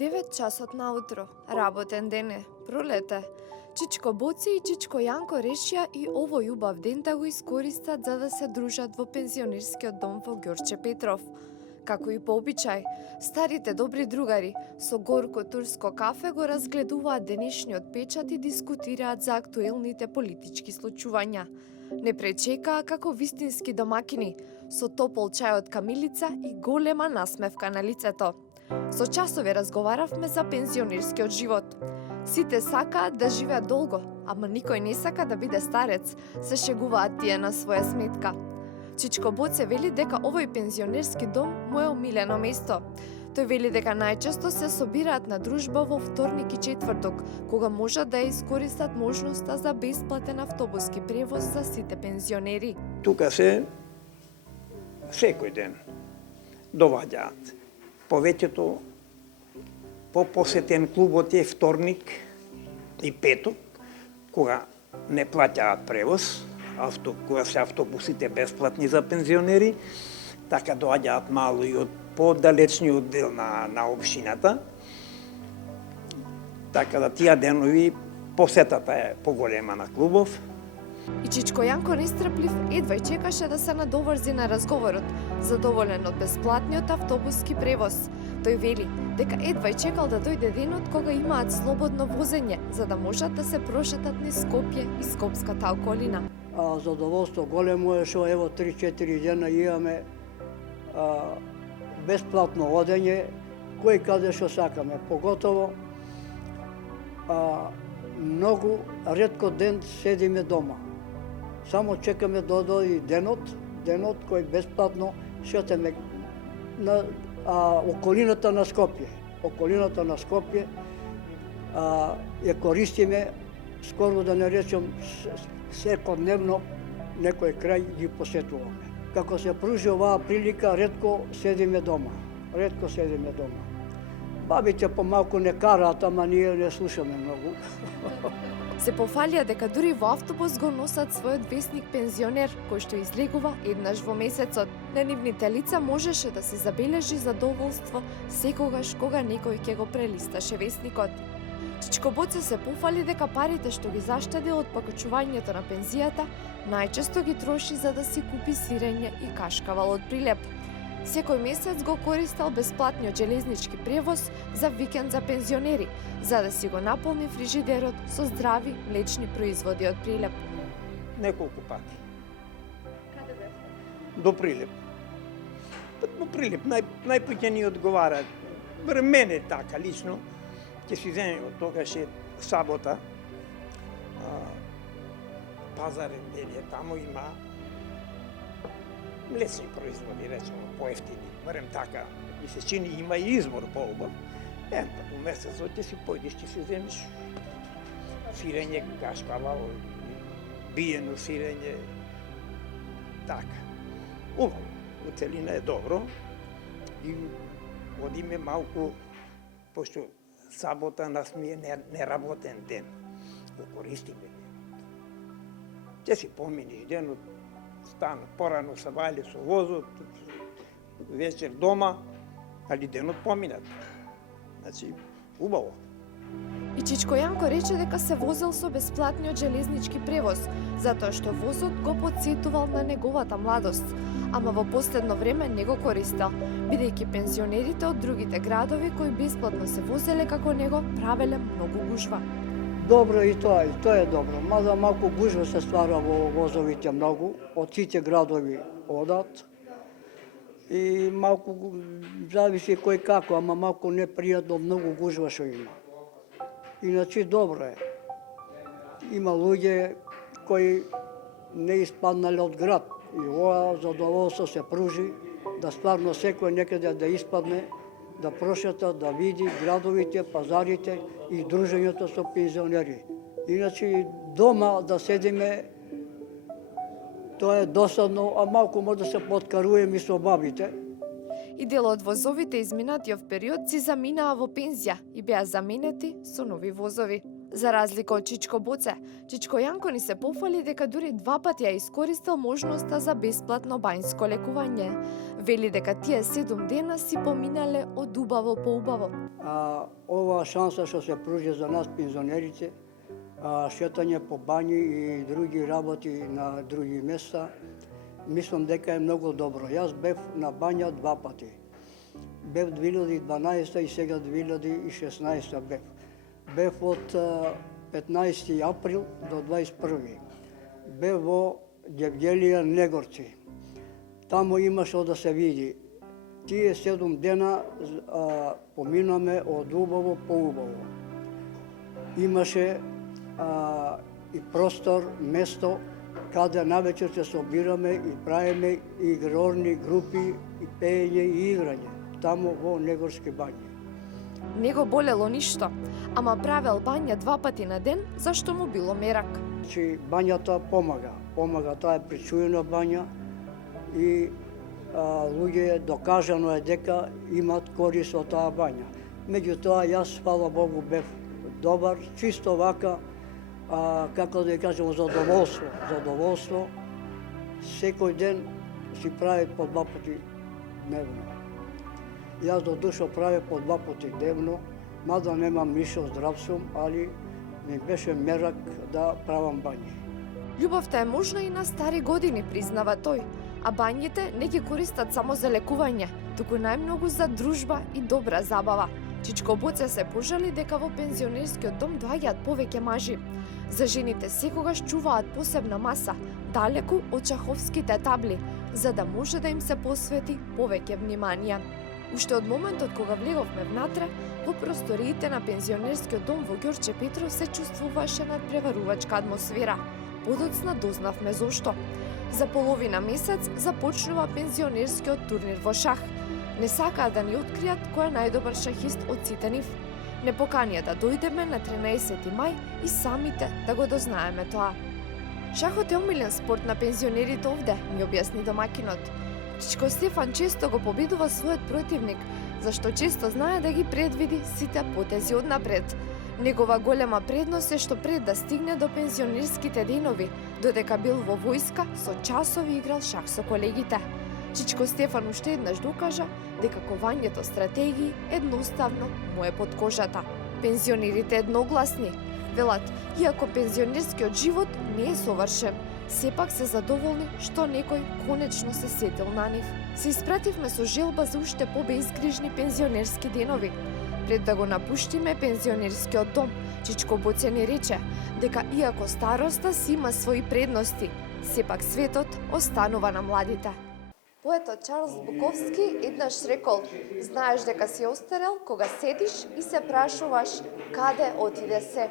9 часот наутро, работен ден е, пролете. Чичко Боци и Чичко Јанко решија и овој убав ден да го искористат за да се дружат во пензионерскиот дом во Ѓорче Петров. Како и по обичај, старите добри другари со горко турско кафе го разгледуваат денешниот печат и дискутираат за актуелните политички случувања. Не пречекаа како вистински домакини, со топол чај од камилица и голема насмевка на лицето. Со часови разговаравме за пензионерскиот живот. Сите сакаат да живеат долго, ама никој не сака да биде старец, се шегуваат тие на своја сметка. Чичко Боце вели дека овој пензионерски дом му е омилено место. Тој вели дека најчесто се собираат на дружба во вторник и четврток, кога можат да ја искористат можноста за бесплатен автобуски превоз за сите пензионери. Тука се секој ден доваѓаат. Повеќето посетен клубот е вторник и петок, кога не плаќаат превоз, кога се автобусите бесплатни за пензионери, така доаѓаат мало и од подалечниот дел на општината. Така да тие денови посетата е поголема на клубов. И Чичко Јанко нестрплив едва и чекаше да се надоврзи на разговорот, задоволен од бесплатниот автобуски превоз. Тој вели дека едва и чекал да дојде денот кога имаат слободно возење, за да можат да се прошетат низ Скопје и скопската околина. Задоволство големо е што ево 3-4 дена имаме бесплатно одење, кој каде што сакаме, поготово многу ретко ден седиме дома. Само чекаме да дојде денот кој бесплатно шетаме на околината на Скопје. Околината на Скопје ја користиме, скоро да не речем секојдневно некој крај ги посетуваме. Како се пружи оваа прилика, ретко седиме дома. Бабите помалку не караат, ама ние не слушаме многу. Се пофалија дека дури во автобус го носат својот весник пензионер, кој што излегува еднаш во месецот. На нивните лица можеше да се забележи задоволство секогаш кога некој ќе го прелисташе весникот. Чичко Боце се пофали дека парите што ги заштеди од покачувањето на пензијата, најчесто ги троши за да си купи сирење и кашкавал од Прилеп. Секој месец го користел бесплатниот железнички превоз за викенд за пензионери, за да си го наполни фрижидерот со здрави млечни производи од Прилеп. Неколку пати. Каде бе? До Прилеп. До Прилеп најпоќе ни одговара. Бр мене така лично, ќе си земе од тогаш е сабота. Пазарен ден е, таму има млечни производи, речемо, поевтини. Барем така, ми се чини, има и избор по-убав. Еден пат у месецот ќе си појдеш, ќе си земеш сирење, кашкавал, биено сирење, така. Убаво, у целина е добро и одиме малку, пошто сабота нас ми е неработен ден, го користиме денот. Ќе си поминиш денот, стана порано се вајле со возот, вечер дома, али денот поминат. Значи, убаво. И Чичко Јанко рече дека се возел со бесплатниот железнички превоз, затоа што возот го потсетувал на неговата младост, ама во последно време не го користел, бидејќи пензионерите од другите градови кои бесплатно се возеле како него правеле многу гужва. Добро и тоа е добро. Мада малку гужва се ствара во возовите многу, од сите градови одат. И малку зависи кој како, ама малку непријатно многу гужва што има. Иначе добро е. Има луѓе кои не испаднале од град и ова задоволство се пружи да стварно секој некаде да испадне, да прошета, да види градовите, пазарите и дружењето со пензионери. Иначе дома да седиме, тоа е досадно, а малку може да се подкаруеме и со бабите. И дел од возовите изминатиот период си заминаа во пензија и беа заменети со нови возови. За разлика од Чичко Боце, Чичко Јанко ни се пофали дека дури 2 пати ја искористил можноста за бесплатно бањско лекување. Вели дека тие 7 дена си поминале од убаво по убаво. Ова шанса што се пружи за нас пензионерите, шетање по бањи и други работи на други места, мислам дека е многу добро. Јас бев на бања 2 пати. Бев 2012 и сега 2016 бев. Бев од 15 април до 21. Бев во Гевгелија Негорци. Таму имаше да се види. Тие 7 дена поминаме од убаво по убаво. Имаше и простор, место, каде навечер се собираме и правиме игрорни групи, и пеење и играње. Таму во Негорски бањи. Не го болело ништо, ама правел бања 2 пати на ден, зашто му било мерак. Значи, бањата помага. Помага, таа е причуена бања и луѓе докажано е дека имат корист од таа бања. Меѓутоа, јас, фала Богу, бев добар, чисто вака, како да ја кажем, задоволство. Задоволство, секој ден си прави по 2 пати дневно. Јас до душа правя по 2 пати дневно, мада немам ништо здрав сум, али ми беше мерак да правам бањи. Љубовта е можна и на стари години, признава тој, а бањите не ги користат само за лекување, туку најмногу за дружба и добра забава. Чичко Боце се пожали дека во пензионерскиот дом доаѓаат повеќе мажи. За жените секогаш чуваат посебна маса, далеку од шаховските табли, за да може да им се посвети повеќе внимание. Уште од моментот кога влеговме внатре, во просториите на пензионерскиот дом во Ѓорче Петров се чувствуваше надпреварувачка атмосфера. Подоцна дознавме зошто. За половина месец започнува пензионерскиот турнир во шах. Не сакаат да ни откријат кој е најдобар шахист од сите нив. Не поканија да дојдеме на 13 мај и самите да го дознаеме тоа. Шахот е омилен спорт на пензионерите овде, ми објасни домакинот. Чичко Стефан често го победува својот противник, зашто често знае да ги предвиди сите потези однапред. Негова голема предност е што пред да стигне до пензионерските денови, додека бил во војска, со часови играл шах со колегите. Чичко Стефан уште еднаш докажа дека кованјето стратегии едноставно му е под кожата. Пензионерите едногласни велат, иако пензионерскиот живот не е совршен, сепак се задоволни што некој конечно се сетил на нив. Се испративме со желба за уште побезгрижни пензионерски денови. Пред да го напуштиме пензионерскиот дом, Чичко Боце ни рече дека иако староста си има своји предности, сепак светот останува на младите. Поетот Чарлс Буковски еднаш рекол: знаеш дека си остарел кога седиш и се прашуваш каде отиде се.